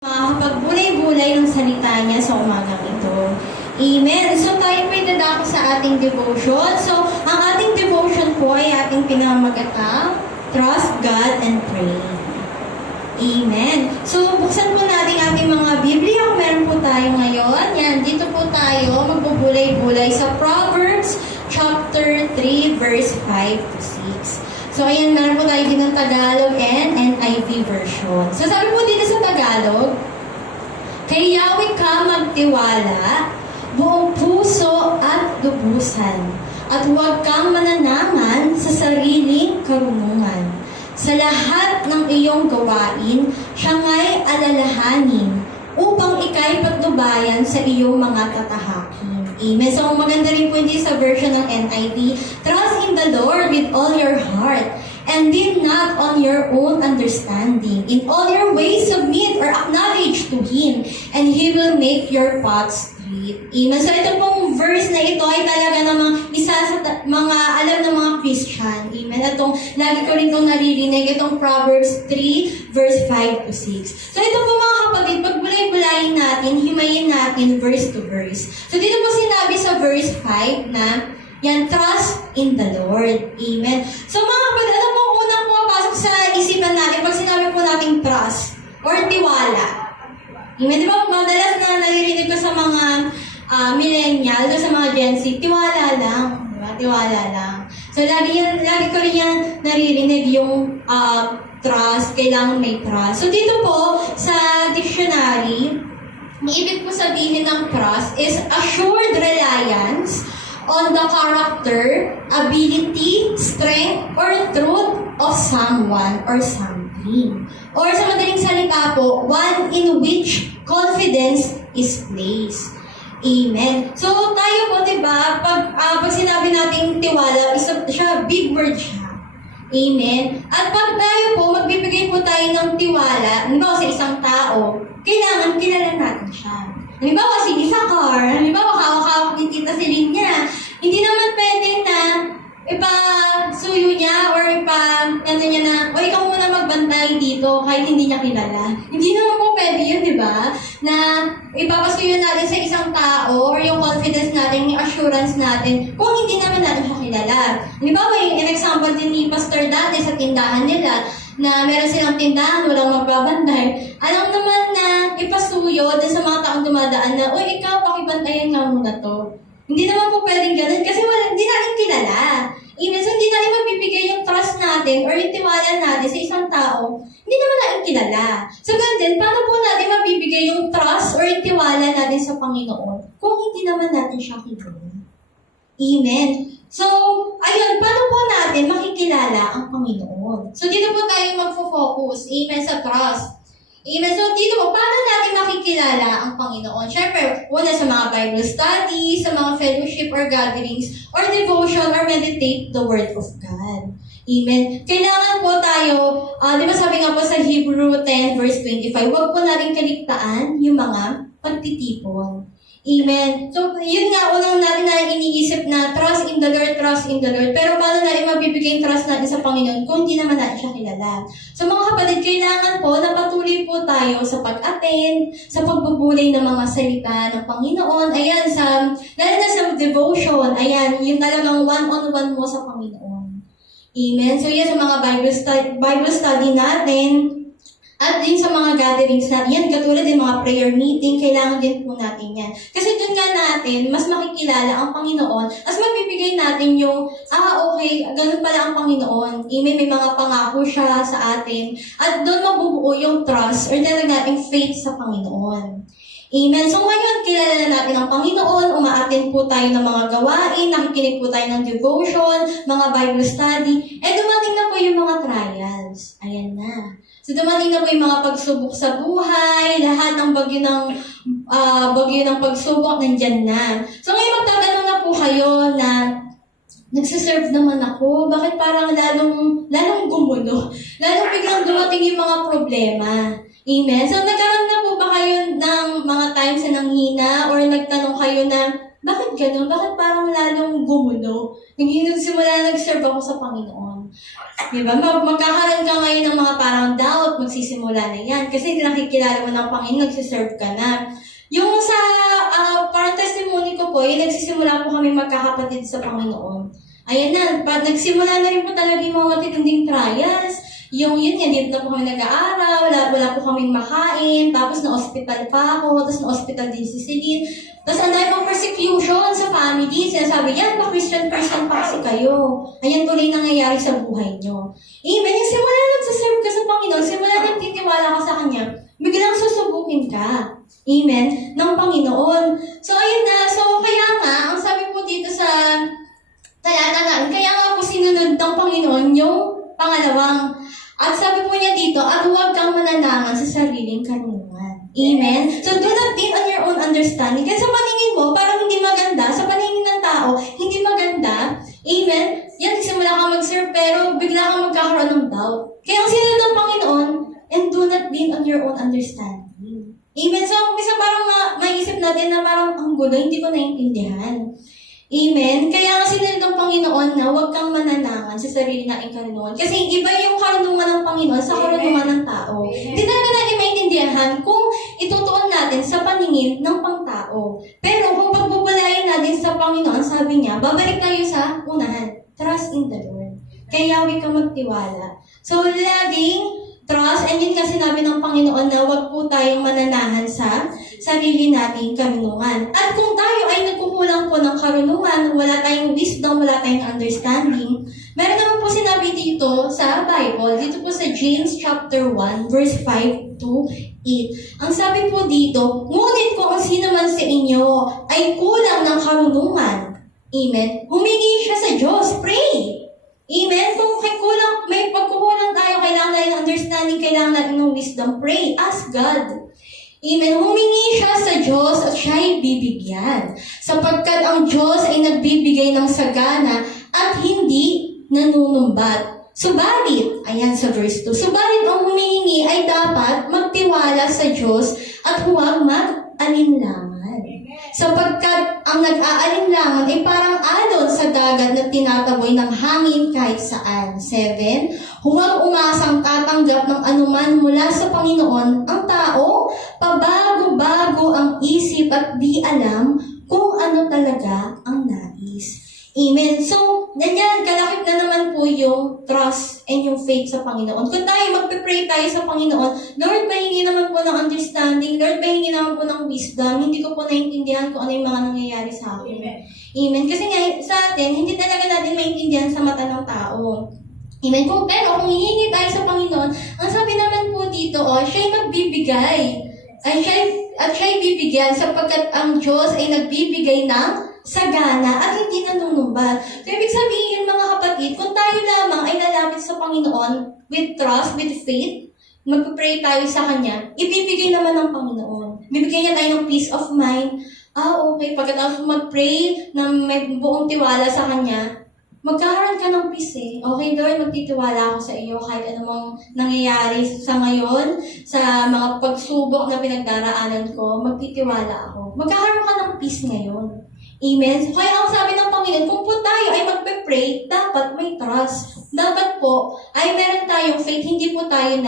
Makapagbulay-bulay ng salita niya sa umagang ito. Amen. So tayo po dadako sa ating devotion. So ang ating devotion po ay ating pinamagatang Trust God and Pray. Amen. So buksan po natin ating mga Biblia kung meron po tayo ngayon. Yan, dito po tayo magbubulay-bulay sa Proverbs chapter 3 verse 5 to 6. So, ayan, meron po tayo din ng Tagalog and NIV version. So, sabi po dito sa Tagalog, kay Yahweh ka magtiwala, buong puso at lubusan, at huwag kang mananangan sa sariling karunungan. Sa lahat ng iyong gawain, siya nga'y alalahanin, upang ika'y patnubayan sa iyong mga tatahakin. Amen. So, maganda rin po hindi sa version ng NIV. Trust in the Lord with all your heart, and lean not on your own understanding. In all your ways submit or acknowledge to Him, and He will make your paths straight. Amen. So, ito pong verse na ito ay talaga namang isa sa mga alam ng mga Christian. Amen. Itong, lagi ko rin itong naririnig, itong Proverbs 3, verse 5 to 6. So, ito po mga kapatid, pag bulay-bulayin natin, himayin natin verse to verse. So, dito po sinabi sa verse 5 na, yan, trust in the Lord. Amen. So, mga kapatid, ano po unang pumapasok sa isipan natin pag sinabi po natin trust or tiwala? Amen. Di ba, madalas na naririnig ko sa mga millennial, sa mga Gen Z, tiwala lang. Diba? Tiwala lang. So, lagi ko rin yan naririnig yung trust, kailangan may trust. So, dito po, sa dictionary, ibig po sabihin ng trust is assured reliance on the character, ability, strength, or truth of someone or something. Or sa madaling salita po, one in which confidence is placed. Amen. So, tayo po, diba, pag sinabi natin tiwala, siya, big word siya. Amen. At pag tayo po, magbibigay po tayo ng tiwala, halimbawa sa isang tao, kailangan kilala natin siya. Halimbawa si Isakar, halimbawa hawak-hawak ni Tita Celine niya, hindi naman pwede na ipa-suyo niya or ano niya na, o ikaw muna magbantay dito kahit hindi niya kilala. Hindi naman po pwede yun, di ba? Na ipapasuyo natin sa isang tao or yung confidence natin, yung assurance natin, kung hindi naman natin siya kilala. Halimbawa, yung example din ni Pastor dati sa tindahan nila, na meron silang tindahan, walang magbabantay. Alam naman na ipasuyo din sa mga taong dumadaan na, uy, ikaw, pakibantayan nga muna to. Hindi naman po pwedeng ganun kasi hindi natin kilala. Even so, hindi natin magbibigay yung trust natin or yung tiwala natin sa isang tao, hindi naman natin kilala. So, ganun din, paano po natin mabibigay yung trust or yung tiwala natin sa Panginoon kung hindi naman natin siya kilala? Amen. So, ayun, paano po natin makikilala ang Panginoon? So, dito po tayo magfo-focus. Amen, sa trust. Amen. So, dito po, paano natin makikilala ang Panginoon? Siyempre, una sa mga Bible studies, sa mga fellowship or gatherings, or devotion, or meditate the Word of God. Amen. Kailangan po tayo, di ba sabi nga po sa Hebrew 10 verse 25, huwag po natin kaligtaan yung mga pagtitipon. Amen. So, yun nga, unang natin na iniisip na trust in the Lord, trust in the Lord. Pero paano natin mabibigay yung trust natin sa Panginoon kung hindi naman natin siya kilala? So, mga kapatid, kailangan po na patuloy po tayo sa pag-attend, sa pagbubulay ng mga salita ng Panginoon. Ayan, lalo na sa devotion, ayan, yung talagang one-on-one mo sa Panginoon. Amen. So, yan sa mga Bible study natin. At din sa mga gatherings natin, yan, katulad din mga prayer meeting, kailangan din po natin yan. Kasi doon nga natin, mas makikilala ang Panginoon, as mabibigay natin yung, okay, ganun pala ang Panginoon. May mga pangako siya sa atin. At doon mabubuo yung trust or talaga nating faith sa Panginoon. Amen. So ngayon, kilala na natin ang Panginoon, umaattend po tayo ng mga gawain, nakikinig po tayo ng devotion, mga Bible study, dumating na po yung mga trials. Ayan na. So dumating na po yung mga pagsubok sa buhay, lahat ng bagyo ng pagsubok, nandyan na. So ngayon magtatanong na po kayo na, nagsiserve naman ako, bakit parang lalong gumulo? Lalong biglang dumating yung mga problema. Amen. So nagkaroon na po ba kayo ng mga times na nanghina or nagtanong kayo na, bakit ganun? Bakit parang lalong gumulo? Nagsimula nag-serve ako sa Panginoon. Diba? Magkakaroon ka ngayon ng mga parang doubt, magsisimula na yan. Kasi nakikilala mo ng Panginoon, nagsiserve ka na. Yung sa parang testimony ko po, yung nagsisimula po kami magkakapatid sa Panginoon. Ayan na, nagsimula na rin po talaga yung mga matitinding trials. Yun, dito na po kami nag-aaral, wala po kaming makain, tapos na-hospital pa ako, tapos na-hospital din si Celine. Tapos ang dami pang persecution sa family. Sinasabi, yan, pa-Christian person pa kasi kayo. Ayan tuloy nangyayari sa buhay nyo. Amen. Yung simula nagsaserve ka sa Panginoon, simula nagtitiwala ka sa Kanya, biglang susubukin ka. Amen. Ng Panginoon. So, ayun na. So, kaya nga, ang sabi po dito sa talata na, kaya nga po sinunod ng Panginoon yung pangalawang. At sabi po niya dito, at huwag kang mananangan sa sariling karunungan. Amen? So, do not lean on your own understanding. Kasi sa paningin mo, parang hindi maganda. Sa paningin ng tao, hindi maganda. Amen? Yan, simula ka mag-serve, pero bigla kang magkakaroon ng doubt. Kaya ang sinunod ng Panginoon, and do not lean on your own understanding. Amen? So, minsan parang maisip natin na parang ang gulo, hindi ko naiintindihan. Amen? Kaya nga sinunod ng Panginoon na huwag kang mananangan sa sarili nating karunungan. Kasi iba yung karunungan ng Panginoon sa karunungan ng tao. Hindi talaga natin maintindihan kung itutuon natin sa paningin ng pangtao. Pero kung pagbubulayin natin sa Panginoon, sabi niya, babalik tayo sa unahan. Trust in the Lord. Kaya huwag kang magtiwala. So, laging trust, and yun kasi sinabi ng Panginoon na huwag po tayong mananahan sa sarili nating karunungan. At kung tayo ay nagkukulang po ng karunungan, wala tayong wisdom, wala tayong understanding, meron naman po sinabi dito sa Bible, dito po sa James chapter 1, verse 5 to 8. Ang sabi po dito, ngunit kung ang sino man sa inyo ay kulang ng karunungan, amen, humingi siya sa Diyos, pray. Amen? Kung may pagkukulang tayo, kailangan natin ng understanding, kailangan natin ng wisdom, pray, ask God. Amen? Humingi siya sa Diyos at siya ay bibigyan. Sapagkat ang Diyos ay nagbibigay ng sagana at hindi nanunumbat. Subalit, ayan sa verse 2, subalit ang humihingi ay dapat magtiwala sa Diyos at huwag mag-alinlangan. Sapagkat ang nag-aalinlangan ay parang alon sa dagat na tinataboy ng hangin kahit saan. 7. Huwag umasang tatanggap ng anuman mula sa Panginoon ang tao, pabago-bago ang isip at di alam kung ano talaga ang nais. Amen. So, ganyan, kalakip na naman po yung trust and yung faith sa Panginoon. Kung tayo, magpe-pray tayo sa Panginoon, Lord, mahingi naman po ng understanding, Lord, mahingi naman po ng wisdom, hindi ko po naintindihan kung ano yung mga nangyayari sa akin. Amen. Amen. Kasi nga, sa atin, hindi talaga natin maintindihan sa mata ng tao. Amen. Pero kung hihingi tayo sa Panginoon, ang sabi naman po dito, siya'y magbibigay. At siya'y bibigyan sapagkat ang Diyos ay nagbibigay ng sagana at hindi nanunumbat. So, ibig sabihin, mga kapatid, kung tayo lamang ay lalapit sa Panginoon with trust, with faith, magpapray tayo sa Kanya, ibibigay naman ng Panginoon. Bibigyan niya tayo ng peace of mind. Okay. Pagkatapos mag-pray na may buong tiwala sa Kanya, magkakaroon ka ng peace eh. Okay, Lord, magtitiwala ako sa iyo kahit anumang nangyayari sa ngayon, sa mga pagsubok na pinagdaraanan ko, magtitiwala ako. Magkakaroon ka ng peace ngayon. Amen? So, kaya ang sabi ng Panginoon, kung po tayo ay magpe-pray, dapat may trust. Dapat po ay meron tayong faith, hindi po tayo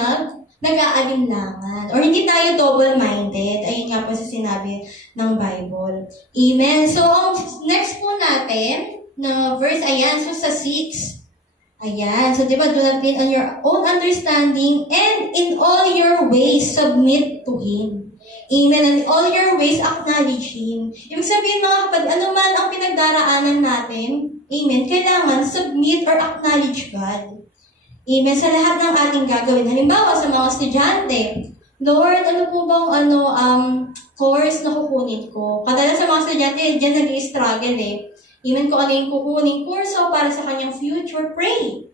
nag-aalinlangan. Or hindi tayo double-minded. Ayun nga po sa sinabi ng Bible. Amen? So, ang next po natin, na verse, ayan, so sa 6. Ayan, so diba, do not lean on your own understanding and in all your ways submit to Him. Amen. And all your ways, acknowledge Him. Ibig sabihin mga kapatid, ano man ang pinagdaraanan natin, amen, kailangan submit or acknowledge God. Amen. Sa lahat ng ating gagawin. Halimbawa, sa mga estudyante, Lord, ano po bang course na kukunin ko? Kadalas sa mga estudyante, dyan nag-i-struggle eh. Amen, kung ano yung kukunin kurso para sa kanyang future, pray.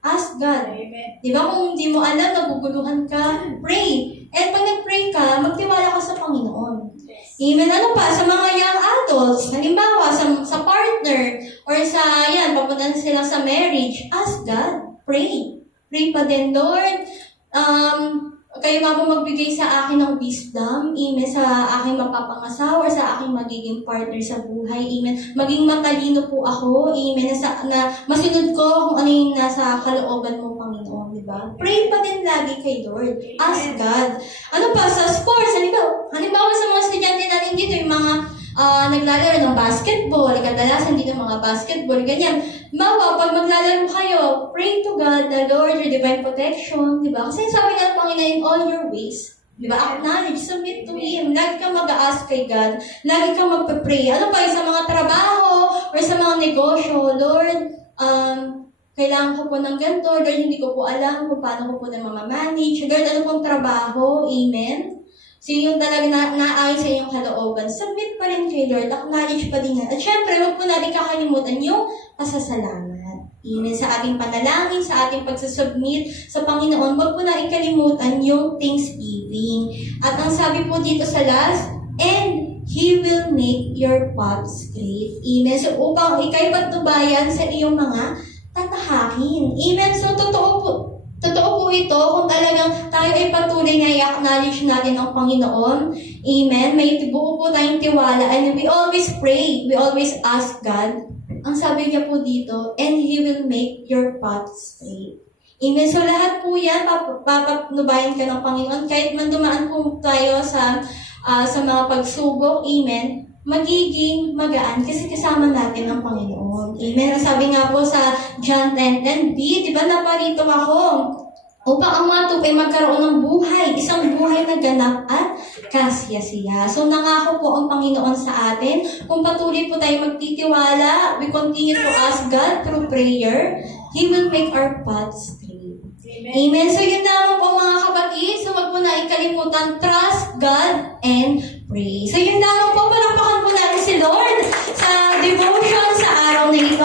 Ask God. Amen. Diba kung hindi mo alam, naguguluhan ka, pray. And pag nag-pray ka, magtiwala ka sa Panginoon. Yes. Amen. Ano pa? Sa mga young adults, halimbawa, sa partner, or sa, papunta na sila sa marriage, ask God. Pray. Pray pa din, Lord, kayo nga po magbigay sa akin ng wisdom. wisdom, amen, sa aking mapapangasawa or sa aking magiging partner sa buhay, amen. Maging matalino po ako, amen, na masunod ko kung ano yung nasa kalooban mo, Panginoon, di ba? Pray pa din lagi kay Lord. Ask God. Ano pa, sa sports, halimbawa sa mga estudyante natin dito, yung mga naglalaro ng basketball, kadalasan dito mga basketball, ganyan. Mawa, pag maglalaro kayo, pray to God, the Lord, your divine protection, di ba? Kasi sabi nga ng Panginoon, in all your ways, di ba? Acknowledge, submit to Him. Lagi kang mag-a-ask kay God. Lagi kang magpa-pray. Ano pa, sa mga trabaho or sa mga negosyo, Lord, kailangan ko po ng ganito, Lord, hindi ko po alam kung paano ko po na mamamanage. Lord, ano pong trabaho? Amen? So, yung talaga naayon sa iyong kalooban, submit pa rin kay Lord, acknowledge pa din yan. At syempre, huwag po natin kakalimutan yung pasasalamat. Amen. Sa ating panalangin, sa ating pagsasubmit sa Panginoon, huwag po natin kalimutan yung thanksgiving. At ang sabi po dito sa last, and He will make your paths straight. Amen. So, upang ikay patnubayan sa iyong mga tatahakin. Amen. So, totoo po ito kung talagang tayo ay patuloy na i-acknowledge natin ang Panginoon. Amen. May buo po tayong tiwala and we always pray. We always ask God. Ang sabi niya po dito, and He will make your path straight. Amen. So lahat po yan, papatnubayan ka ng Panginoon. Kahit man dumaan po tayo sa mga pagsubok, amen, magiging magaan kasi kasama natin ang Panginoon. Amen. Ang sabi nga po sa John 10:10b, di ba naparito ako upang ang mga tupay magkaroon ng buhay, isang buhay na ganap at kasiyasiya. So nangako po ang Panginoon sa atin, kung patuloy po tayo magtitiwala, we continue to ask God through prayer, He will make our paths straight. Amen. So yun naman po mga kapatid, so wag po na ikalimutan, trust God and pray. So yun lamang po, palakpakan po natin si Lord sa devotion sa araw na ito.